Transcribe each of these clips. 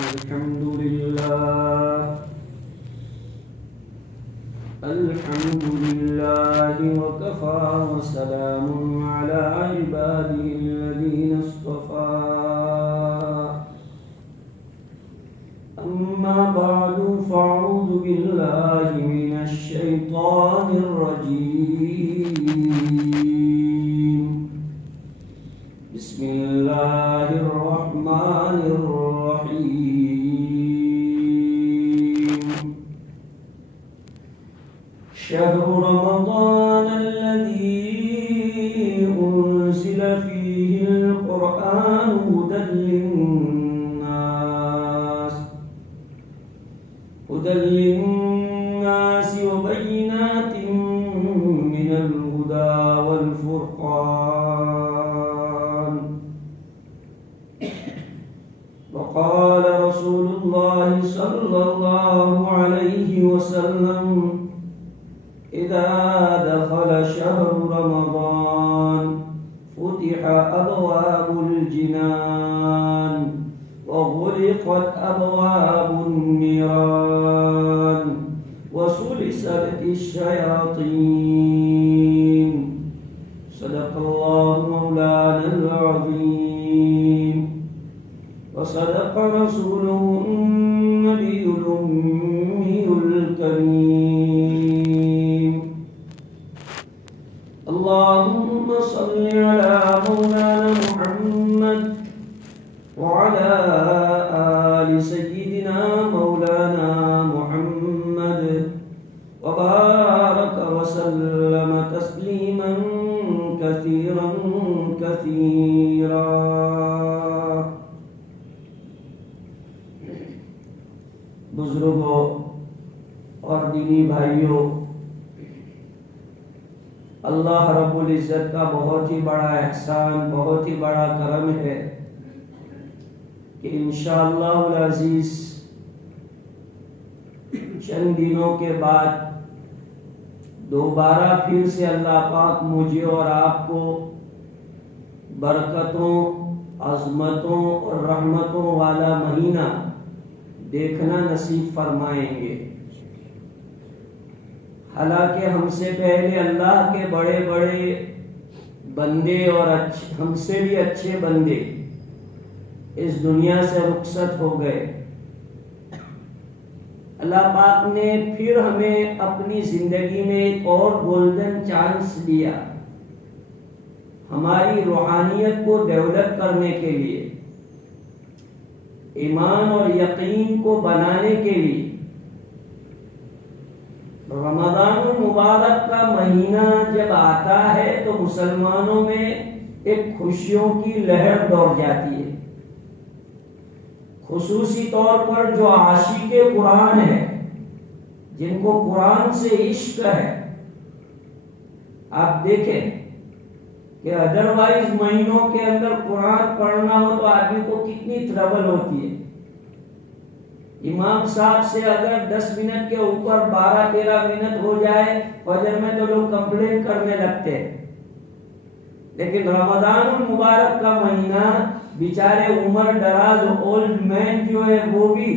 الحمد لله وكفى وسلام على عباده الذين اصطفى أما بعد فأعوذ بالله من الشيطان الرجيم بسم الله الرحمن الرحيم شهر رمضان الذي أنزل فيه القرآن هدى للناس وبينات من الهدى والفرقان وقال رسول الله صلى الله عليه وسلم إذا دخل شهر رمضان فتح أبواب الجنان وغلقت أبواب النيران وسلسلت الشياطين صدق الله مولانا العظيم وصدق رسوله النبي الأمي الكريم اللهم صل على مولانا محمد وعلى آل سيدنا مولانا محمد وبارك وسلم تسليما كثيرا كثيرا بزرگوں اور دینی بھائیوں، اللہ رب العزت کا بہت ہی بڑا احسان، بہت ہی بڑا کرم ہے کہ انشاءاللہ العزیز چند دنوں کے بعد دوبارہ پھر سے اللہ پاک مجھے اور آپ کو برکتوں، عظمتوں اور رحمتوں والا مہینہ دیکھنا نصیب فرمائیں گے۔ حالانکہ ہم سے پہلے اللہ کے بڑے بڑے بندے اور ہم سے بھی اچھے بندے اس دنیا سے رخصت ہو گئے، اللہ پاک نے پھر ہمیں اپنی زندگی میں ایک اور گولڈن چانس دیا ہماری روحانیت کو ڈیولپ کرنے کے لیے، ایمان اور یقین کو بنانے کے لیے۔ رمضان المبارک کا مہینہ جب آتا ہے تو مسلمانوں میں ایک خوشیوں کی لہر دوڑ جاتی ہے، خصوصی طور پر جو عاشق قرآن ہے، جن کو قرآن سے عشق ہے۔ آپ دیکھیں کہ ادروائز مہینوں کے اندر قرآن پڑھنا ہو تو آدمی کو کتنی ٹربل ہوتی ہے۔ امام صاحب سے اگر 10 منٹ کے اوپر 12-13 منٹ ہو جائے فجر میں تو لوگ کمپلین کرنے لگتے ہیں، لیکن رمضان المبارک کا مہینہ بیچارے عمر دراز اولڈ مین جو ہے وہ بھی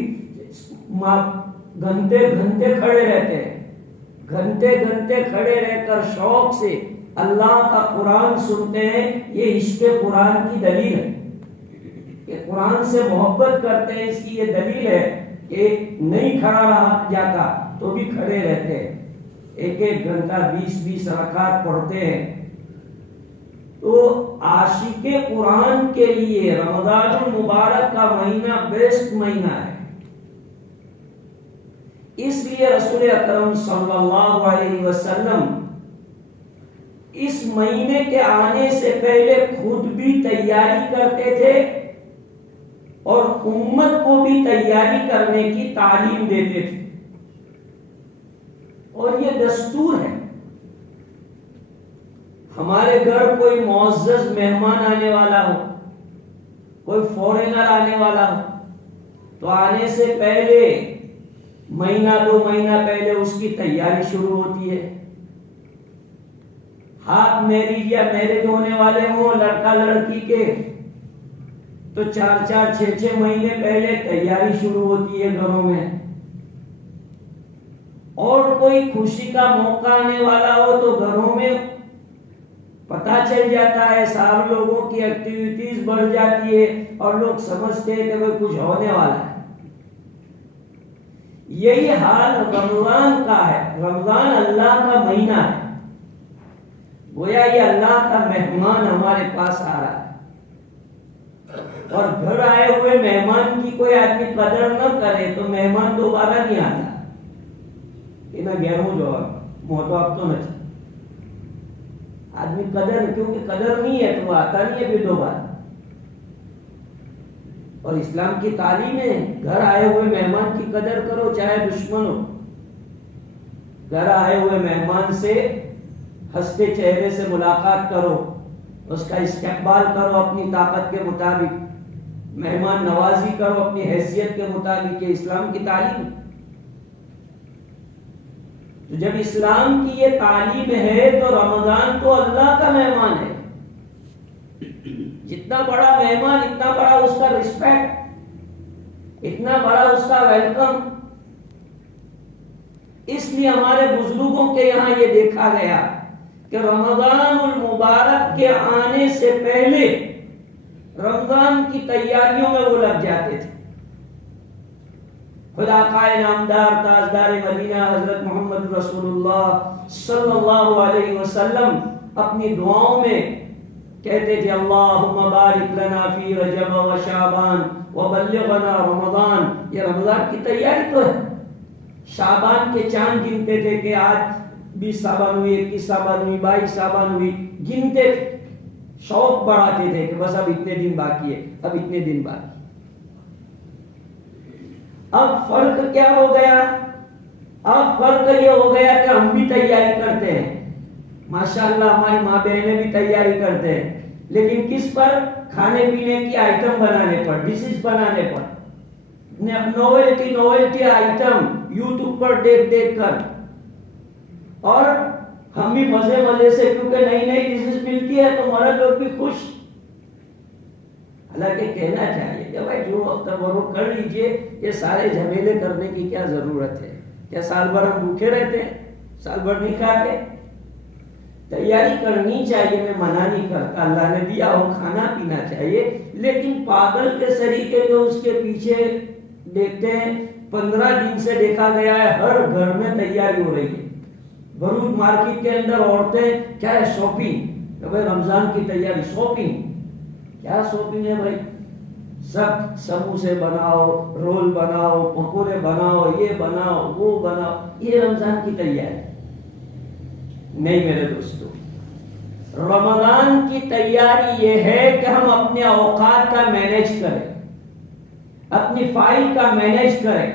گھنٹے گھنٹے کھڑے رہتے ہیں، گھنٹے گھنٹے کھڑے رہ کر شوق سے اللہ کا قرآن سنتے ہیں۔ یہ عشق قرآن کی دلیل ہے کہ قرآن سے محبت کرتے ہیں، اس کی یہ دلیل ہے کہ نہیں کھڑا رہا جاتا تو بھی کھڑے رہتے ہیں، ایک ایک گھنٹہ 20-20 رکعت پڑھتے ہیں۔ تو عاشق قرآن کے لیے رمضان المبارک کا مہینہ بیسٹ مہینہ ہے۔ اس لیے رسول اکرم صلی اللہ علیہ وسلم اس مہینے کے آنے سے پہلے خود بھی تیاری کرتے تھے اور امت کو بھی تیاری کرنے کی تعلیم دیتے تھے، اور یہ دستور ہے۔ ہمارے گھر کوئی معزز مہمان آنے والا ہو، کوئی فورینر آنے والا ہو تو آنے سے پہلے مہینہ 2 مہینہ پہلے اس کی تیاری شروع ہوتی ہے۔ ہاتھ میرج یا میرج ہونے والے ہوں لڑکا لڑکی کے تو 4 6 مہینے پہلے تیاری شروع ہوتی ہے گھروں میں. اور کوئی خوشی کا موقع آنے والا ہو تو گھروں میں پتہ چل جاتا ہے، سارے لوگوں کی ایکٹیویٹیز بڑھ جاتی ہے اور لوگ سمجھتے ہیں کہ کچھ ہونے والا ہے. یہی حال رمضان کا ہے. رمضان اللہ کا مہینہ ہے، گویا یہ اللہ کا مہمان ہمارے پاس آ رہا ہے. اور گھر آئے ہوئے مہمان کی کوئی آدمی قدر نہ کرے تو مہمان دوبارہ نہیں آتا. نہ گہروں جو موتو اب تو نہ آدمی قدر، کیونکہ قدر نہیں ہے تو وہ آتا نہیں ہے پھر دوبارہ. اور اسلام کی تعلیم ہے گھر آئے ہوئے مہمان کی قدر کرو چاہے دشمن ہو. گھر آئے ہوئے مہمان سے ہنستے چہرے سے ملاقات کرو، اس کا استقبال کرو اپنی طاقت کے مطابق، مہمان نوازی کرو اپنی حیثیت کے مطابق. یہ اسلام کی تعلیم. تو جب اسلام کی یہ تعلیم ہے تو رمضان تو اللہ کا مہمان ہے. جتنا بڑا مہمان اتنا بڑا اس کا رسپیکٹ، اتنا بڑا اس کا ویلکم. اس لیے ہمارے بزرگوں کے یہاں یہ دیکھا گیا کہ رمضان المبارک کے آنے سے پہلے رمضان کی تیاریوں میں وہ لگ جاتے تھے. خدا کا نامدار تاجدار مدینہ حضرت محمد رسول اللہ صلی اللہ علیہ وسلم اپنی دعاؤں میں کہتے تھے اللہم بارک لنا فی رجب و شعبان وبلغنا رمضان. یہ رمضان کی تیاری تو ہے. شعبان کے چاند گنتے تھے کہ آج 20 شعبان ہوئی، 21 شعبان ہوئی، 22 شعبان ہوئی، گنتے تھے. شوق بڑھاتے تھے کہ بس اب اتنے دن باقی ہے، اب اتنے دن باقی. اب فرق کیا ہو گیا؟ اب فرق یہ ہو گیا کہ ہم بھی تیاری کرتے ہیں، ماشاءاللہ ہماری ماں بہنیں بھی تیاری کرتے ہیں، لیکن کس پر؟ کھانے پینے کی آئٹم بنانے پر، ڈشز بنانے پر، نویلٹی آئٹم یوٹیوب پر دیکھ کر. اور ہم بھی مزے سے، کیونکہ نئی ڈشز ملتی ہے تو مرد لوگ بھی خوش. حالانکہ کہنا چاہیے کہ بھائی جو وقت وہ کر لیجئے، یہ سارے جھمیلے کرنے کی کیا ضرورت ہے؟ کیا سال بھر ہم بھوکے رہتے ہیں؟ سال بھر نہیں کھاتے؟ تیاری کرنی چاہیے، میں منع نہیں کرتا، اللہ نے دیا ہو کھانا پینا چاہیے، لیکن پاگل کے طریقے کے اس کے پیچھے دیکھتے ہیں. 15 دن سے دیکھا گیا ہے ہر گھر میں تیاری ہو رہی ہے. بھروچ مارکیٹ کے اندر عورتیں کیا ہے؟ شاپنگ. کہ بھائی رمضان کی تیاری، شاپنگ. کیا شاپنگ ہے بھائی؟ سب سموسے بناؤ، رول بناؤ، پکوڑے بناؤ، یہ بناؤ وہ بناؤ. یہ رمضان کی تیاری نہیں میرے دوستو. رمضان کی تیاری یہ ہے کہ ہم اپنے اوقات کا مینیج کریں، اپنی فائل کا مینیج کریں.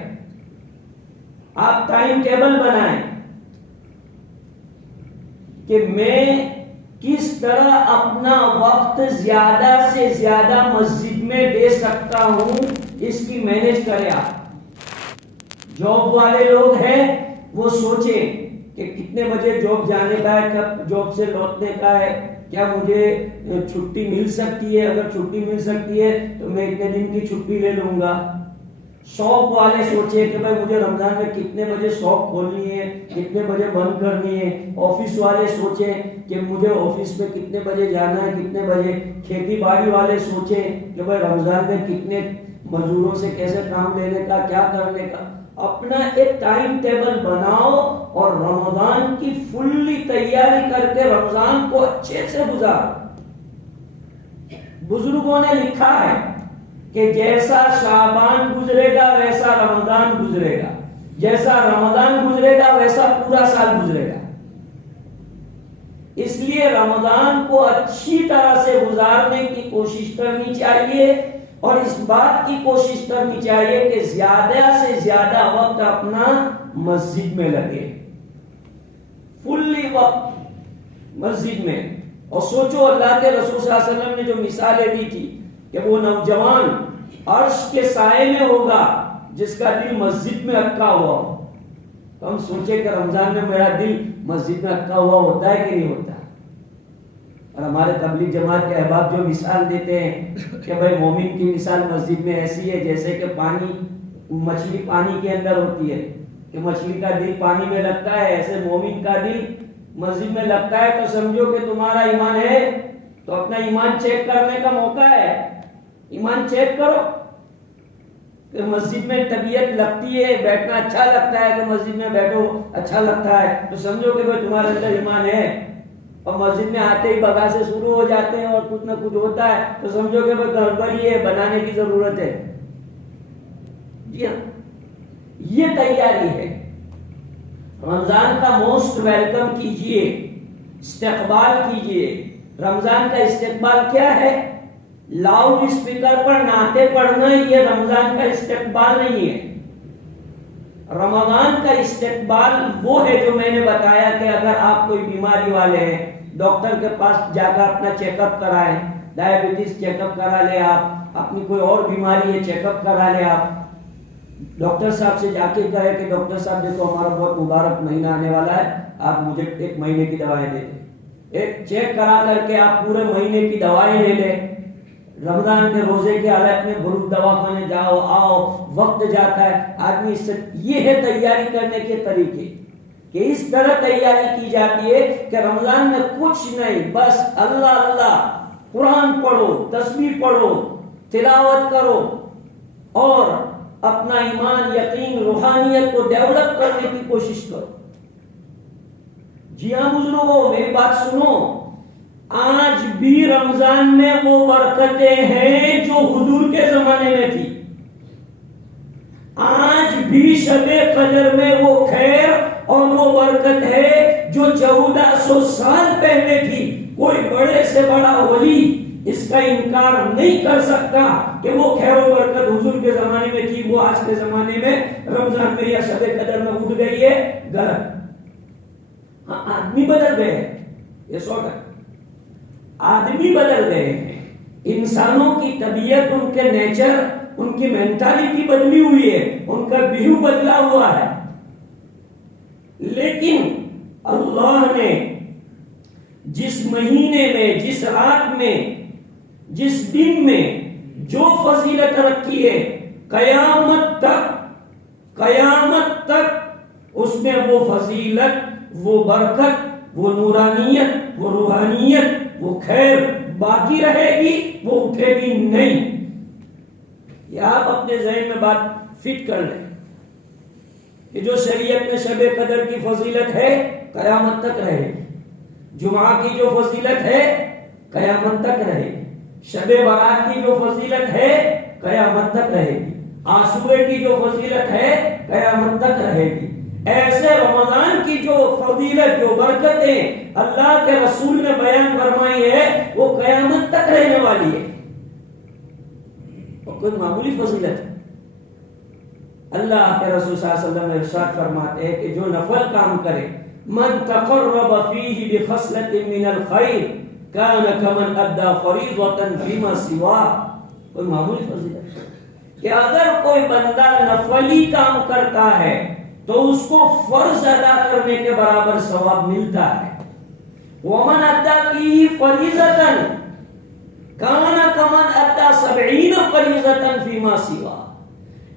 آپ ٹائم ٹیبل بنائیں کہ میں کس طرح اپنا وقت زیادہ سے زیادہ مسجد میں دے سکتا ہوں، اس کی مینیج کریں. آپ جاب والے لوگ ہیں وہ سوچیں کہ کتنے بجے جاب جانے کا ہے، کب جاب سے لوٹنے کا ہے، کیا مجھے چھٹی مل سکتی ہے، اگر چھٹی مل سکتی ہے تو میں اتنے دن کی چھٹی لے لوں گا. شاپ والے سوچے کہ بھائی مجھے رمضان میں کتنے بجے شاپ کھولنی ہے، کتنے بجے بند کرنی ہے. آفس والے سوچیں کہ مجھے آفس میں کتنے بجے جانا ہے، کتنے بجے. کھیتی باڑی والے سوچیں کہ بھائی رمضان میں کتنے مزدوروں سے کیسے کام لینے کا، کیا کرنے کا. اپنا ایک ٹائم ٹیبل بناؤ اور رمضان کی فلی تیاری کر کے رمضان کو اچھے سے گزارو. بزرگوں نے لکھا ہے کہ جیسا شعبان گزرے گا ویسا رمضان گزرے گا، جیسا رمضان گزرے گا ویسا پورا سال گزرے گا. اس لیے رمضان کو اچھی طرح سے گزارنے کی کوشش کرنی چاہیے اور اس بات کی کوشش کرنی چاہیے کہ زیادہ سے زیادہ وقت اپنا مسجد میں لگے، فلی وقت مسجد میں. اور سوچو اللہ کے رسول صلی اللہ علیہ وسلم نے جو مثالیں دی تھی کہ وہ نوجوان عرش کے سائے میں ہوگا جس کا دل مسجد میں اٹکا ہوا ہو. تو ہم سوچے کہ رمضان میں میرا دل مسجد میں اٹکا ہوا ہوتا ہے کہ نہیں ہوتا؟ اور ہمارے تبلیغ جماعت کے احباب جو مثال دیتے ہیں کہ بھائی مومن کی مثال مسجد میں ایسی ہے جیسے کہ مچھلی پانی کے اندر ہوتی ہے، کہ مچھلی کا دل پانی میں لگتا ہے، ایسے مومن کا دل مسجد میں لگتا ہے، تو سمجھو کہ تمہارا ایمان ہے۔ تو اپنا ایمان چیک کرنے کا موقع ہے، ایمان چیک کرو کہ مسجد میں طبیعت لگتی ہے، بیٹھنا اچھا لگتا ہے، کہ مسجد میں بیٹھو اچھا لگتا ہے، تو سمجھو کہ بھائی تمہارے اندر ایمان ہے۔ اور مسجد میں آتے ہی بگا سے شروع ہو جاتے ہیں اور کچھ نہ کچھ ہوتا ہے، تو سمجھو کہ بھائی گڑبڑی ہے، بنانے کی ضرورت ہے۔ جی ہاں، یہ تیاری ہے۔ رمضان کا موسٹ ویلکم کیجئے، استقبال کیجئے۔ رمضان کا استقبال کیا ہے؟ لاؤڈ اسپیکر پر نعتیں پڑھنا یہ رمضان کا استقبال نہیں ہے۔ رمضان کا استقبال وہ ہے جو میں نے بتایا کہ اگر آپ کوئی بیماری والے ہیں، ڈاکٹر کے پاس جا کر اپنا چیک اپ کرائیں، ڈائبٹیز چیک اپ کرا لیں، آپ اپنی کوئی اور بیماری ہے چیک اپ کرا لیں، آپ ڈاکٹر صاحب سے جا کے کہے کہ ڈاکٹر صاحب دیکھو ہمارا بہت مبارک مہینہ آنے والا ہے، آپ مجھے 1 مہینے کی دوائیں دے دیں۔ ایک چیک کرا کر کے آپ پورے مہینے کی دوائیں لے لیں۔ رمضان کے روزے کے حالت میں بروز دواخانے جاؤ آؤ، وقت جاتا ہے آدمی سے۔ یہ ہے تیاری کرنے کے طریقے، کہ اس طرح تیاری کی جاتی ہے کہ رمضان میں کچھ نہیں، بس اللہ اللہ، قرآن پڑھو، تسبیح پڑھو، تلاوت کرو، اور اپنا ایمان، یقین، روحانیت کو ڈیولپ کرنے کی کوشش کرو۔ جی ہاں بزرگوں، میری بات سنو، آج بھی رمضان میں وہ برکتیں ہیں جو حضور کے زمانے میں تھی۔ آج بھی شب قدر میں وہ خیر اور وہ برکت ہے جو 1400 سال پہلے تھی۔ کوئی بڑے سے بڑا ولی اس کا انکار نہیں کر سکتا کہ وہ خیر و برکت حضور کے زمانے میں تھی، وہ آج کے زمانے میں رمضان میں یا شب قدر میں اٹھ گئی ہے، غلط۔ ہاں، آدمی بدل گئے ہیں، یہ سو ٹکا آدمی بدل گئے ہیں، انسانوں کی طبیعت، ان کے نیچر، ان کی مینٹالٹی بدلی ہوئی ہے، ان کا بیہو بدلا ہوا ہے، لیکن اللہ نے جس مہینے میں، جس رات میں، جس دن میں جو فضیلت رکھی ہے، قیامت تک اس میں وہ فضیلت، وہ برکت، وہ نورانیت، وہ روحانیت، وہ خیر باقی رہے گی، وہ اٹھے گی نہیں۔ یہ آپ اپنے ذہن میں بات فٹ کر لیں کہ جو شریعت میں شب قدر کی فضیلت ہے قیامت تک رہے گی، جمعہ کی جو فضیلت ہے قیامت تک رہے گی، شب برات کی جو فضیلت ہے قیامت تک رہے گی، عاشورے کی جو فضیلت ہے قیامت تک رہے گی۔ ایسے رمضان کی جو فضیلت، جو برکتیں اللہ کے رسول نے بیان فرمائی ہے، وہ قیامت تک رہنے والی ہے، اور کوئی معمولی فضیلت ہے۔ اللہ کے رسول صلی اللہ علیہ وسلم ارشاد فرماتے ہیں کہ جو نفل کام کرے، من تقرب فیہ بخصلۃ من الخیر کان کمن ادى فریضۃ فیما سواہ۔ کوئی معمولی فضیلت ہے کہ اگر کوئی بندہ نفلی کام کرتا ہے تو اس کو فرض ادا کرنے کے برابر ثواب ملتا ہے۔ ومن ادى فیہ فریضۃ کان کمن ادى 70 فریضۃ فیما سواہ۔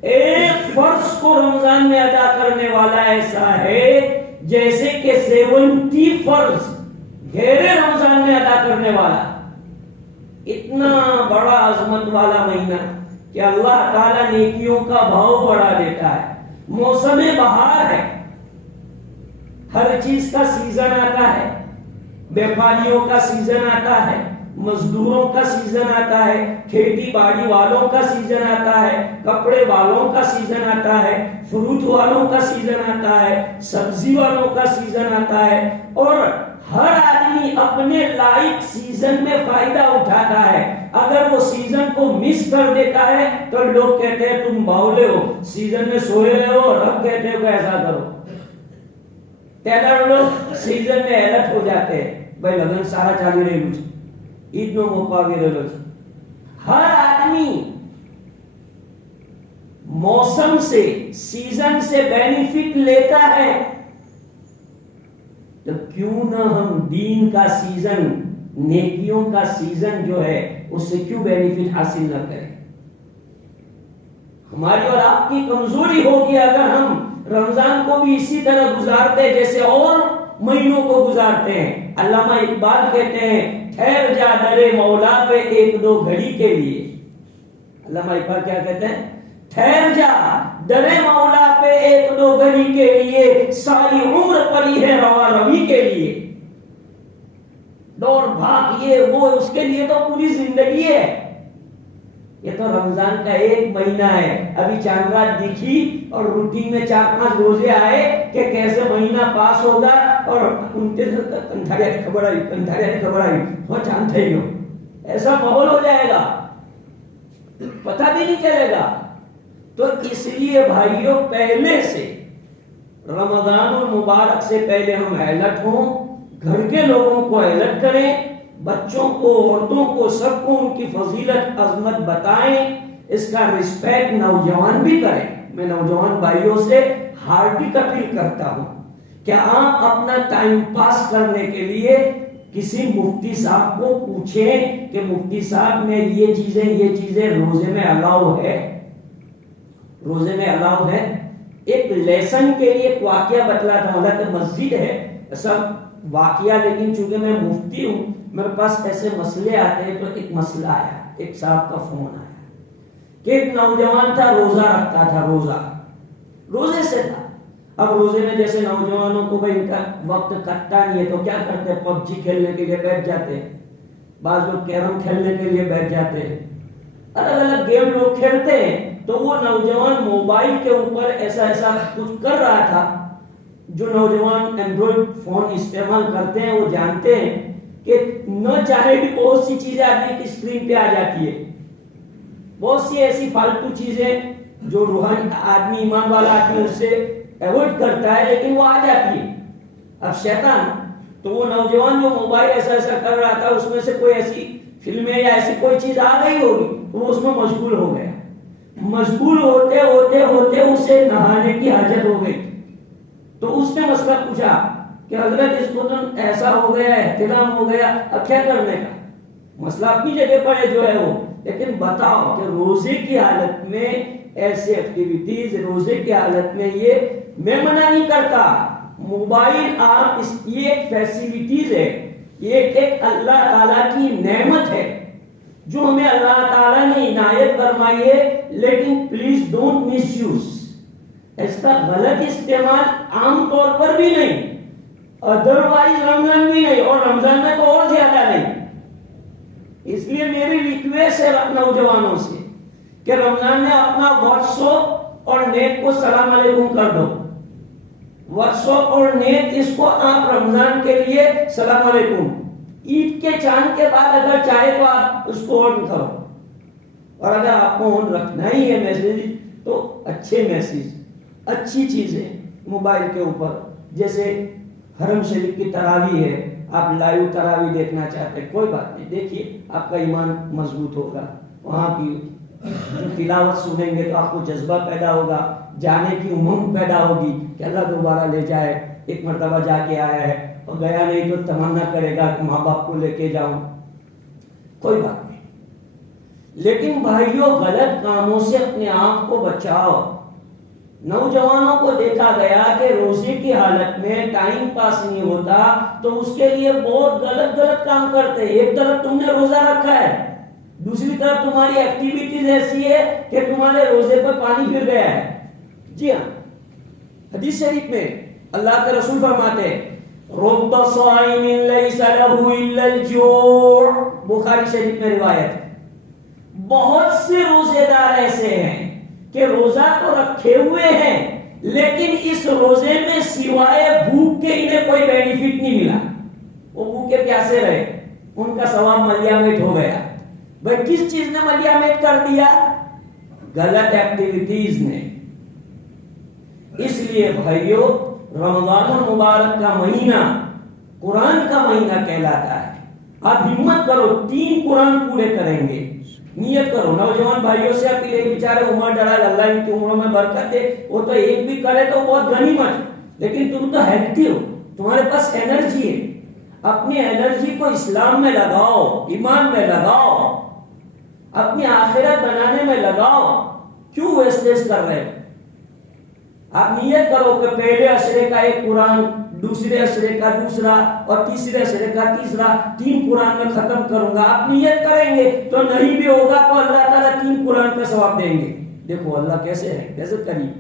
ایک فرض کو رمضان میں ادا کرنے والا ایسا ہے جیسے کہ 70 فرض گھیرے رمضان میں ادا کرنے والا۔ اتنا بڑا عظمت والا مہینہ کہ اللہ تعالیٰ نیکیوں کا بھاؤ بڑھا دیتا ہے۔ موسم بہار ہے، ہر چیز کا سیزن آتا ہے، بیپاریوں کا سیزن آتا ہے، مزدوروں کا سیزن آتا ہے، کھیتی باڑی والوں کا سیزن آتا ہے، کپڑے والوں کا سیزن آتا ہے، فروٹ والوں کا سیزن آتا ہے، سبزی والوں کا سیزن آتا ہے، اور ہر آدمی اپنے لائق سیزن میں فائدہ اٹھاتا ہے۔ اگر وہ سیزن کو مس کر دیتا ہے تو لوگ کہتے ہیں تم باولے ہو، سیزن میں سوئے رہے ہو، رب کہتے ہو کہ ایسا کرو۔ ٹیلر لوگ سیزن میں الرٹ ہو جاتے ہیں، بھائی لگن سارا چالی رہی مجھے، عید نو موقع بھی رہے۔ ہر آدمی موسم سے، سیزن سے بینیفٹ لیتا ہے، تو کیوں نہ ہم دین کا سیزن نیکیوں کا سیزن جو ہے اس سے کیوں بینیفٹ حاصل نہ کریں؟ ہماری اور آپ کی کمزوری ہوگی اگر ہم رمضان کو بھی اسی طرح گزارتے جیسے اور مہینوں کو گزارتے ہیں۔ علامہ اقبال کہتے ہیں ٹھہر جا درے مولا پہ ایک دو گھڑی کے لیے۔ علامہ اقبال کیا کہتے ہیں؟ ٹھہر جا درے مولا پہ ایک دو گھڑی کے لیے، ساری عمر پڑی ہے روا روی کے لیے۔ دوڑ بھاگ یہ وہ اس کے لیے تو پوری زندگی ہے، یہ تو رمضان کا ایک مہینہ ہے۔ ابھی چاند رات دیکھی اور روٹین میں 4-5 روزے آئے کہ کیسے مہینہ پاس ہوگا، اور خبر آئی وہ جانتے ہی ہو ایسا ماحول ہو جائے گا، پتہ بھی نہیں چلے گا۔ تو اس لیے بھائیوں پہلے سے رمضان المبارک سے پہلے ہم الرٹ ہوں، گھر کے لوگوں کو الرٹ کریں، بچوں کو، عورتوں کو، سب کو ان کی فضیلت عظمت بتائیں، اس کا رسپیکٹ نوجوان بھی کریں۔ میں نوجوان بھائیوں سے ہارٹی اپیل کرتا ہوں کہ آپ اپنا ٹائم پاس کرنے کے لیے کسی مفتی صاحب کو پوچھیں کہ مفتی صاحب میں یہ چیزیں روزے میں الاؤ ہے، روزے میں الاؤ ہے۔ ایک لیسن کے لیے ایک واقعہ بتلاتا ہوں، حالانکہ مسجد ہے سب واقعہ، لیکن چونکہ میں مفتی ہوں میرے پاس ایسے مسئلے آتے ہیں۔ تو ایک مسئلہ آیا، ایک صاحب کا فون آیا کہ ایک نوجوان تھا، روزہ رکھتا تھا، روزے سے تھا۔ اب روزے میں جیسے نوجوانوں کو بھائی ان کا وقت کٹتا نہیں ہے تو کیا کرتے ہیں، پب جی کھیلنے کے لیے بیٹھ جاتے ہیں، بعض لوگ کیرم کھیلنے کے لیے بیٹھ جاتے ہیں، الگ الگ گیم لوگ کھیلتے ہیں۔ تو وہ نوجوان موبائل کے اوپر ایسا کچھ کر رہا تھا۔ جو نوجوان اینڈرائڈ فون استعمال کرتے ہیں وہ جانتے ہیں کہ نہ چاہے بھی بہت سی چیزیں آدمی کی اسکرین پہ آ جاتی ہے، بہت سی ایسی فالتو چیزیں جو روحانی آدمی، ایمان والا آدمی اس سے ایوائڈ کرتا ہے، لیکن وہ آ جاتی ہے۔ اب شیطان تو وہ نوجوان جو موبائل ایسا کر رہا تھا، اس میں سے کوئی ایسی فلمیں یا ایسی کوئی چیز آ گئی ہوگی تو وہ اس میں مشغول ہو گیا۔ مشغول ہوتے ہوتے ہوتے اسے نہانے کی حاجت ہو گئی۔ تو اس نے مسئلہ پوچھا کہ حضرت اس کو تو ایسا ہو گیا، احترام ہو گیا، اب کیا کرنے کا؟ مسئلہ اپنی جگہ پر ہے جو ہے وہ، لیکن بتاؤ کہ روزے کی حالت میں ایسے ایکٹیویٹیز، روزے کی حالت میں یہ میں منع نہیں کرتا، موبائل آپ یہ ایک فیسیلیٹیز ہے، یہ ایک اللہ تعالیٰ کی نعمت ہے جو ہمیں اللہ تعالیٰ نے عنایت فرمائی ہے، لیکن پلیز ڈونٹ مس یوز، اس کا غلط استعمال عام طور پر بھی نہیں، ادروائز رمضان بھی نہیں، اور رمضان میں تو اور زیادہ نہیں۔ اس لیے میری ریکویسٹ ہے نوجوانوں سے کہ رمضان میں اپنا واٹس ایپ اور نیٹ کو سلام علیکم کر دو، واٹس ایپ اور نیٹ اس کو آپ رمضان کے لیے سلام علیکم، عید کے چاند کے بعد اگر چاہے تو آپ اس کو آن کرو، اور اگر آپ کو آن رکھنا ہی ہے میسیج تو اچھے میسیج، اچھی چیزیں موبائل کے اوپر، جیسے حرم شریف کی تراویح ہے، آپ لائیو تراویح دیکھنا چاہتے ہیں، کوئی بات نہیں، دیکھیے آپ کا ایمان مضبوط ہوگا، وہاں کی تلاوت سنیں گے تو آپ کو جذبہ پیدا ہوگا، جانے کی امنگ پیدا ہوگی کہ اللہ دوبارہ لے جائے، ایک مرتبہ جا کے آیا ہے اور گیا نہیں تو تمنا کرے گا کہ ماں باپ کو لے کے جاؤں، کوئی بات نہیں۔ لیکن بھائیوں غلط کاموں سے اپنے آپ کو بچاؤ۔ نوجوانوں کو دیکھا گیا کہ روزے کی حالت میں ٹائم پاس نہیں ہوتا تو اس کے لیے بہت غلط کام کرتے ہیں۔ ایک طرف تم نے روزہ رکھا ہے، دوسری طرف تمہاری ایکٹیویٹیز ایسی ہے کہ تمہارے روزے پر پانی پھر گیا ہے۔ جی ہاں، حدیث شریف میں اللہ کے رسول فرماتے ہیں رب صائم لیس لہ الا الجوع، بخاری شریف میں روایت ہے، بہت سے روزے دار ایسے ہیں کہ روزہ تو رکھے ہوئے ہیں لیکن اس روزے میں سوائے بھوک کے انہیں کوئی بینیفٹ نہیں ملا، وہ بھوکے پیاسے رہے، ان کا ثواب ملیامت ہو گیا۔ بھئی کس چیز نے ملیامت کر دیا؟ غلط ایکٹیویٹیز نے۔ اس لیے بھائیو رمضان المبارک کا مہینہ قرآن کا مہینہ کہلاتا ہے، آپ ہمت کرو 3 قرآن پورے کریں گے، نیت کرو۔ نوجوان بھائیوں سے اپیل ہے، بیچارے عمر دراز اللہ ان کی عمروں میں برکت دے، وہ تو ایک بھی کرے تو بہت غنیمت، لیکن تم تو ہیلتھی ہو، تمہارے پاس انرجی ہے، اپنی انرجی کو اسلام میں لگاؤ، ایمان میں لگاؤ، اپنی آخرت بنانے میں لگاؤ. کیوں ویسٹیج کر رہے ہو؟ آپ نیت کرو کہ پہلے اشرے کا ایک قرآن، دوسرے اشرے کا دوسرا، اور تیسرے اشرے کا تیسرا، 3 قرآن میں ختم کروں گا. آپ نیت کریں گے تو نہیں بھی ہوگا تو اللہ تعالیٰ 3 قرآن کا ثواب دیں گے. دیکھو اللہ کیسے ہے، کیسے کریم.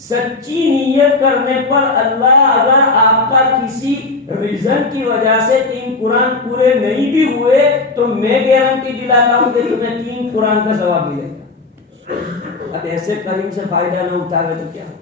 سچی نیت کرنے پر اللہ اگر آپ کا کسی ریزن کی وجہ سے 3 قرآن پورے نہیں بھی ہوئے تو میں گارنٹی دلاتا ہوں کہ تمہیں 3 قرآن کا ثواب ملے گا. اب ایسے کریم سے فائدہ نہ اٹھاوے تو کیا ہو؟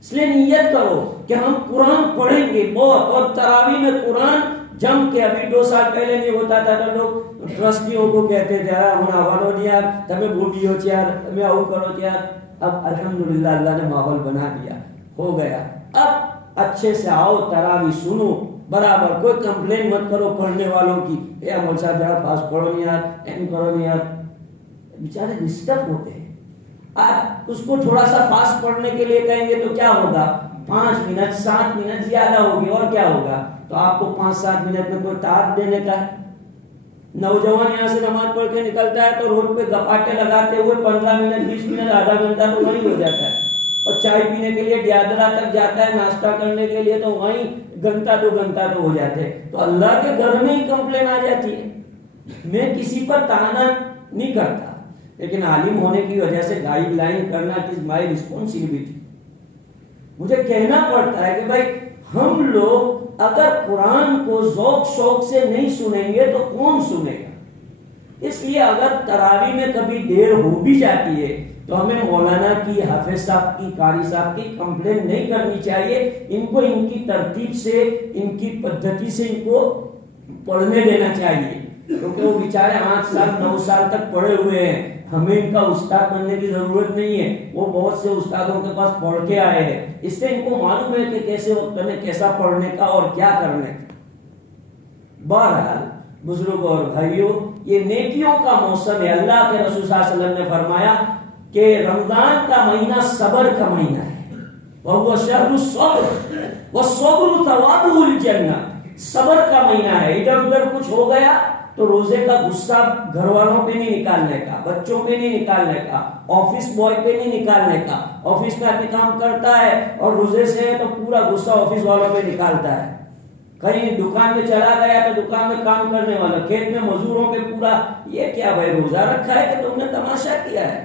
اس لیے نیت کرو کہ ہم قرآن پڑھیں گے بہت، اور تراویح میں قرآن جم کے. ابھی 2 سال پہلے نہیں ہوتا تھا تو لوگ ٹرسٹیوں کو کہتے تھے ہم آوانو دیا تمہیں بوٹی ہو چیار تمہیں آؤ کرو چیار. اب الحمدللہ اللہ نے ماحول بنا دیا، ہو گیا. اب اچھے سے آؤ، تراویح سنو برابر، کوئی کمپلین مت کرو پڑھنے والوں کی، اے مول صاحب ذرا پاس پڑھو نہیں یار، ایم کرو نہیں یار. بیچارے ڈسٹرب ہوتے ہیں. آپ اس کو تھوڑا سا فاسٹ پڑھنے کے لیے کہیں گے تو کیا ہوگا؟ 5 منٹ 7 منٹ زیادہ ہوگی، اور کیا ہوگا؟ تو آپ کو 5-7 منٹ میں کوئی تعداد دینے کا. نوجوان یہاں سے نماز پڑھ کے نکلتا ہے تو روڈ پہ گپاٹے لگاتے ہوئے 15 منٹ 20 منٹ آدھا گھنٹہ تو وہیں ہو جاتا ہے. اور چائے پینے کے لیے ڈیادرا تک جاتا ہے، ناشتہ کرنے کے لیے تو وہیں گھنٹہ 2 گھنٹہ تو ہو جاتے ہیں. تو اللہ کے گھر میں ہی کمپلین آ جاتی ہے. میں کسی پر تانا نہیں کرتا، لیکن عالم ہونے کی وجہ سے گائیڈ لائن کرنا از مائی ریسپانسبلٹی. مجھے کہنا پڑتا ہے کہ بھائی ہم لوگ اگر قرآن کو ذوق شوق سے نہیں سنیں گے تو کون سنے گا؟ اس لیے اگر تراویح میں کبھی دیر ہو بھی جاتی ہے تو ہمیں مولانا کی، حافظ صاحب کی، قاری صاحب کی کمپلین نہیں کرنی چاہیے. ان کو ان کی ترتیب سے، ان کی پدھتی سے ان کو پڑھنے دینا چاہیے، کیونکہ وہ بیچارے 8 سال 9 سال تک پڑھے ہوئے ہیں. ہمیں ان کا استاد بننے کی ضرورت نہیں ہے، وہ بہت سے استادوں کے پاس پڑھ کے آئے ہیں. اس لیے ان کو معلوم ہے کہ کیسے وقت میں کیسا پڑھنے کا اور کیا کرنے کا. بہرحال بزرگوں اور بھائیوں، یہ نیکیوں کا موسم ہے. اللہ کے رسول صلی اللہ علیہ وسلم نے فرمایا کہ رمضان کا مہینہ صبر کا مہینہ ہے. وَهُوَ شَهْرُ الصَّبْرِ وَالصَّبْرُ ثَوَابُهُ الْجَنَّةُ. صبر کا مہینہ ہے. ادھر ادھر کچھ ہو گیا تو روزے کا غصہ گھر والوں پہ نہیں نکالنے کا، بچوں پہ نہیں نکالنے کا، آفس بوائے پہ نہیں نکالنے کا. آفس میں اپنے کام کرتا ہے اور روزے سے ہے تو پورا غصہ آفس والوں پہ نکالتا ہے. کہیں دکان میں چلا گیا تو دکان میں کام کرنے والا، کھیت میں مزدوروں پہ پورا. یہ کیا بھائی، روزہ رکھا ہے کہ تم نے تماشا کیا ہے؟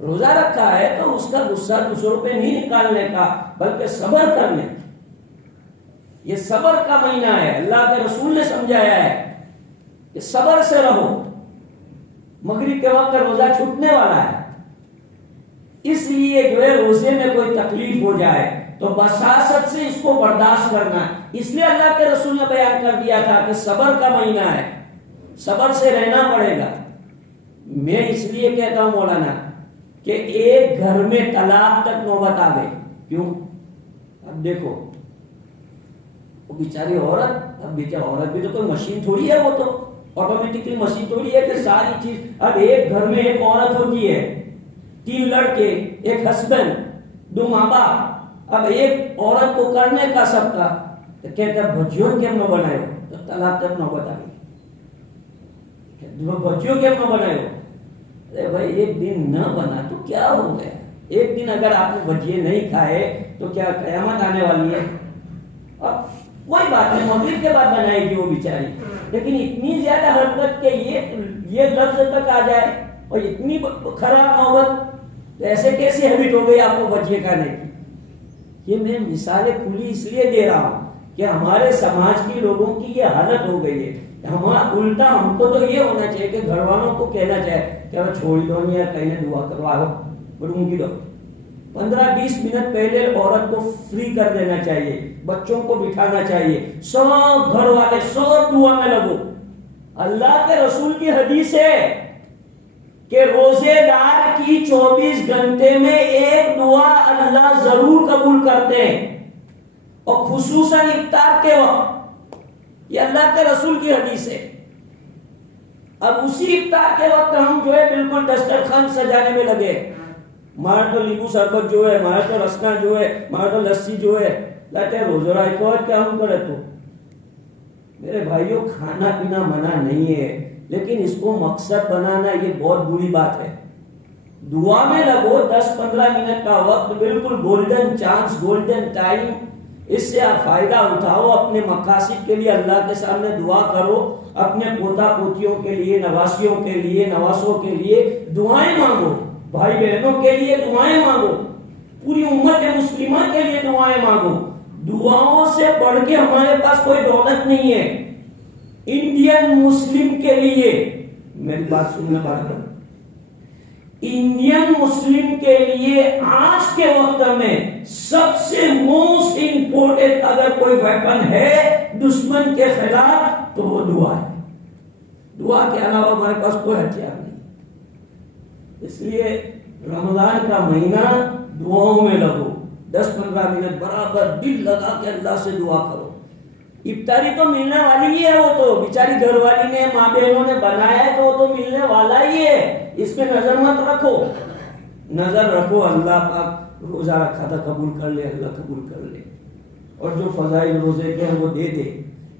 روزہ رکھا ہے تو اس کا غصہ دوسروں پہ نہیں نکالنے کا بلکہ صبر کرنے کا. یہ صبر کا مہینہ ہے. اللہ کے رسول نے سمجھایا ہے کہ صبر سے رہو. مغرب کے وقت روزہ چھوٹنے والا ہے، اس لیے جو ہے روزے میں کوئی تکلیف ہو جائے تو بساست سے اس کو برداشت کرنا ہے. اس لیے اللہ کے رسول نے بیان کر دیا تھا کہ صبر کا مہینہ ہے، صبر سے رہنا پڑے گا. میں اس لیے کہتا ہوں مولانا کہ ایک گھر میں طلاق تک نوبت آ گئی. کیوں؟ اب دیکھو وہ بیچاری عورت، اب بیچاری عورت بھی تو کوئی مشین تھوڑی ہے، وہ تو آٹومیٹکلی مشین تھوڑی ہے کہ ساری چیز. اب ایک گھر میں ایک عورت ہوتی ہے، 3 لڑکے، ایک ہسبینڈ، 2 ماں باپ. اب ایک عورت کو کرنے کا سب کا تو کہتے ہیں بچیوں کیوں نہ بنائے ہو؟ تو طلاق تک نوبت آ گئی. بچیوں کیوں نہ بنائے ہو؟ ارے بھائی ایک دن نہ بنا تو کیا ہو گیا؟ ایک دن اگر آپ نے بچیے نہیں کھائے تو کیا قیامت آنے والی ہے؟ اب کوئی بات نہیں، مغرب کے بعد بنائے گی وہ بیچاری. لیکن اتنی زیادہ حرکت کہ یہ لفظ تک آ جائے اور اتنی خراب نوبت، ایسے کیسی ہیبٹ ہو گئی آپ کو بچیے کھانے کی؟ یہ میں مثالیں کھلی اس لیے دے رہا ہوں کہ ہمارے سماج کی لوگوں کی یہ حالت ہو گئی ہے. ہمارا الٹا ہم کو تو یہ ہونا چاہیے کہ گھر والوں کو کہنا چاہیے کہ چھوڑ دو نہیں یار، کہیں دعا کروا دو، بڑوں کی دو. 15-20 منٹ پہلے عورت کو فری کر دینا چاہیے، بچوں کو بٹھانا چاہیے، سب گھر والے سب دعا میں لگو. اللہ کے رسول کی حدیث ہے کہ روزے دار کی 24 گھنٹے میں ایک دعا اللہ ضرور قبول کرتے ہیں، اور خصوصاً افطار کے وقت. یہ اللہ کے رسول کی حدیث ہے. اب اسی افطار کے وقت ہم جو ہے بالکل دسترخوان سجانے میں لگے، مارا تو لیمبو شربت جو ہے، مارا تو رسنا جو ہے، مارا تو لسی جو ہے، لاتے روزہ رائے کو کیا ہم کرے تو میرے بھائیوں کھانا پینا منع نہیں ہے، لیکن اس کو مقصد بنانا یہ بہت بری بات ہے۔ دعا میں لگو 10-15 منٹ کا وقت، بالکل گولڈن چانس، گولڈن ٹائم، اس سے آپ فائدہ اٹھاؤ، اپنے مقاصد کے لیے اللہ کے سامنے دعا کرو، اپنے پوتا پوتیوں کے لیے، نواسیوں کے لیے، نواسوں کے لیے دعائیں مانگو، بھائی بہنوں کے لیے دعائیں مانگو، پوری امت مسلمہ کے لیے دعائیں مانگو۔ دعاؤں سے بڑھ کے ہمارے پاس کوئی دولت نہیں ہے۔ انڈین مسلم کے لیے، میری بات سننا برابر، انڈین مسلم کے لیے آج کے وقت میں سب سے موسٹ امپورٹنٹ اگر کوئی ویپن ہے دشمن کے خلاف تو وہ دعا ہے۔ دعا کے علاوہ ہمارے پاس کوئی ہتھیار نہیں۔ اس لیے رمضان کا مہینہ دعاؤں میں لگو، 10-15 منٹ برابر دل لگا کے اللہ سے دعا کرو۔ افطاری تو ملنے والی ہی ہے، وہ تو بیچاری گھر والی نے، ماں بہنوں نے بنایا ہے تو وہ تو ملنے والا ہی ہے، اس پہ نظر مت رکھو، نظر رکھو اللہ پاک روزہ رکھا تھا قبول کر لے، اللہ قبول کر لے، اور جو فضائل روزے کے ہیں وہ دے دے،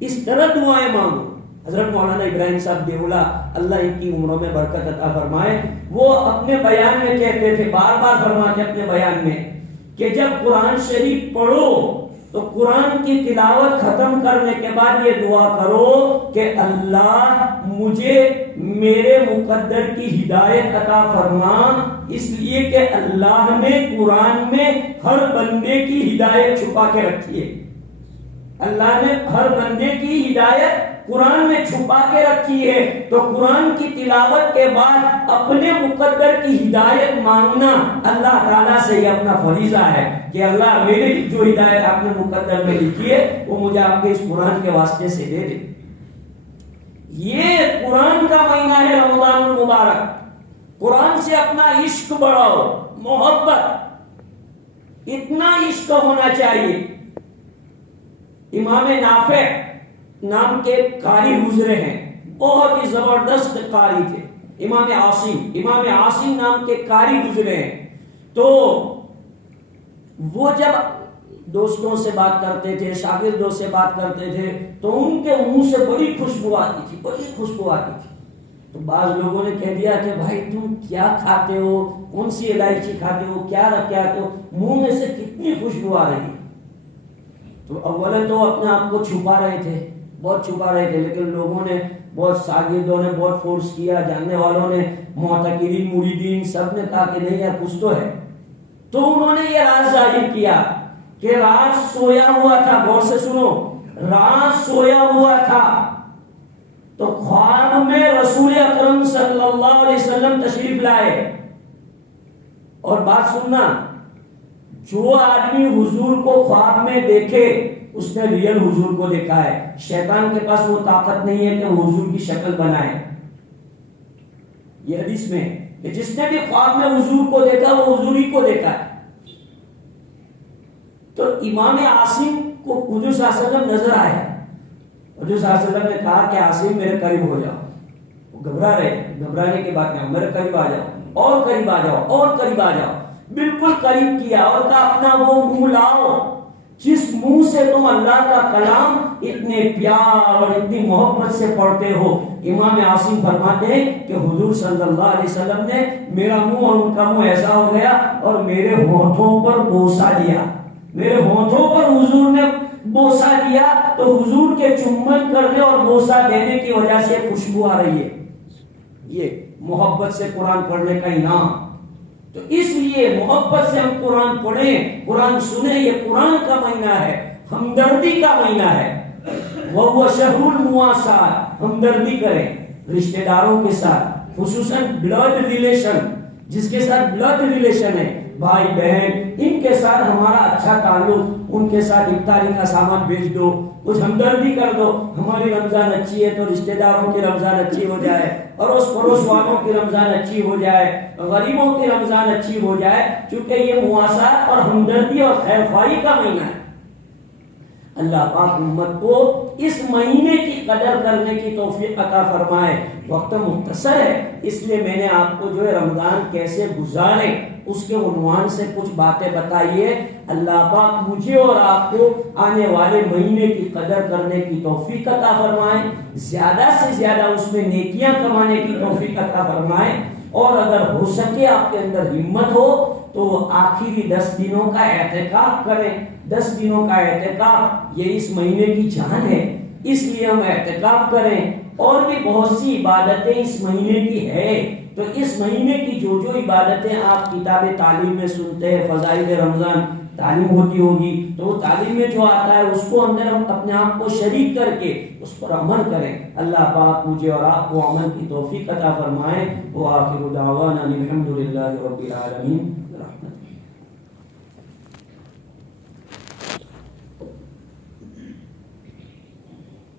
اس طرح دعائیں مانگو۔ حضرت مولانا ابراہیم صاحب دیولا اللہ ان کی عمروں میں برکت عطا فرمائے، وہ اپنے بیان میں کہتے تھے، بار بار فرماتے اپنے بیان میں، کہ جب قرآن شریف پڑھو تو قرآن کی تلاوت ختم کرنے کے بعد یہ دعا کرو کہ اللہ مجھے میرے مقدر کی ہدایت عطا فرما، اس لیے کہ اللہ نے قرآن میں ہر بندے کی ہدایت چھپا کے رکھی ہے۔ اللہ نے ہر بندے کی ہدایت قرآن میں چھپا کے رکھی ہے، تو قرآن کی تلاوت کے بعد اپنے مقدر کی ہدایت مانگنا اللہ تعالیٰ سے یہ اپنا فریضہ ہے کہ اللہ میری جو ہدایت آپ نے مقدر میں لکھی ہے وہ مجھے آپ کے اس قرآن کے واسطے سے دے دے۔ یہ قرآن کا مہینہ ہے رمضان المبارک، قرآن سے اپنا عشق بڑھاؤ، محبت، اتنا عشق ہونا چاہیے۔ امام نافع نام کے قاری گزرے ہیں، بہت ہی زبردست قاری تھے، امام عاصم نام کے قاری گزرے ہیں، تو وہ جب دوستوں سے بات کرتے تھے، شاگردوں سے بات کرتے تھے تو ان کے منہ سے بڑی خوشبو آتی تھی، بڑی خوشبو آتی تھی۔ تو بعض لوگوں نے کہہ دیا کہ بھائی تم کیا کھاتے ہو، کون سی الائچی کھاتے ہو، کیا رکھتے ہو، منہ میں سے کتنی خوشبو آ رہی ہے۔ تو اولا تو اپنے آپ کو چھپا رہے تھے، بہت چھپا رہے تھے، لیکن لوگوں نے، بہت شاگردوں نے بہت فورس کیا، جاننے والوں نے، معتقدین، مریدین، سب نے کہا کہ نہیں یار کچھ تو ہے۔ تو انہوں نے یہ راز ظاہر کیا کہ رات سویا ہوا تھا، غور سے سنو، رات سویا ہوا تھا تو خواب میں رسول اکرم صلی اللہ علیہ وسلم تشریف لائے، اور بات سننا، جو آدمی حضور کو خواب میں دیکھے اس نے ریئل حضور کو دیکھا ہے، شیطان کے پاس وہ طاقت نہیں ہے کہ وہ حضور کی شکل بنائے۔ یہ حدیث میں کہ جس نے بھی خواب میں حضور کو دیکھا وہ حضور ہی کو دیکھا ہے۔ تو امام عاصم کو حضور صلی اللہ علیہ وسلم نظر آیا، حضور صلی اللہ علیہ وسلم نے کہا کہ عاصم میرے قریب ہو جاؤ، وہ گھبرا رہے، گھبرانے کی بات نہیں، میرے قریب آ جاؤ، اور قریب آ جاؤ، اور قریب آ جاؤ، بالکل قریب کیا اور کہا اپنا وہ منہ لاؤ جس منہ سے تم اللہ کا کلام اتنے پیار اور اتنی محبت سے پڑھتے ہو۔ امام عاصم فرماتے ہیں کہ حضور صلی اللہ علیہ وسلم نے میرا منہ اور ان کا منہ ایسا ہو گیا اور میرے ہونٹوں پر بوسہ دیا، میرے ہونٹوں پر حضور نے بوسہ دیا، تو حضور کے چمن کرنے اور بوسہ دینے کی وجہ سے خوشبو آ رہی ہے۔ یہ محبت سے قرآن پڑھنے کا انعام۔ تو اس لیے محبت سے ہم قرآن پڑھیں، قرآن سنیں، یہ قرآن کا مہینہ ہے، ہمدردی کا مہینہ ہے۔ وَهُوَ شَهْرُ الْمُوَاسَاةِ، ہمدردی کریں رشتہ داروں کے ساتھ، خصوصاً بلڈ ریلیشن، جس کے ساتھ بلڈ ریلیشن ہے، بھائی بہن، ان کے ساتھ ہمارا اچھا تعلق، ان کے ساتھ افطاری کا سامان بھیج دو، کچھ ہمدردی کر دو، ہماری رمضان اچھی ہے تو رشتہ داروں کی رمضان اچھی ہو جائے، اڑوس پڑوس والوں کی رمضان اچھی ہو جائے، غریبوں کی رمضان اچھی ہو جائے، چونکہ یہ مواسات اور ہمدردی اور خیر خواہی کا مہینہ ہے۔ اللہ پاک امت کو اس مہینے کی قدر کرنے کی توفیق عطا فرمائے۔ وقت مختصر ہے، اس لیے میں نے آپ کو جو ہے رمضان کیسے گزارے اس کے عنوان سے کچھ باتیں بتائیے۔ اللہ پاک مجھے اور آپ کو آنے والے مہینے کی قدر کرنے کی توفیق عطا فرمائے، زیادہ سے زیادہ اس میں نیکیاں کمانے کی توفیق عطا فرمائے، اور اگر ہو سکے آپ کے اندر ہمت ہو تو آخری 10 دنوں کا اعتکاف کریں۔ 10 دنوں کا اعتکاف یہ اس مہینے کی جان ہے، اس لیے ہم اعتکاف کریں۔ اور بھی بہت سی عبادتیں اس مہینے کی ہے، تو اس مہینے کی جو جو عبادتیں آپ کتاب تعلیم میں سنتے ہیں، فضائل رمضان تعلیم ہوتی ہوگی، تو وہ تعلیم میں جو آتا ہے اس کو اندر ہم اپنے آپ کو شریک کر کے اس پر عمل کریں۔ اللہ پاک مجھے اور آپ کو عمل کی توفیق عطا فرمائے۔ وآخر دعوانا الحمد للہ رب العالمین۔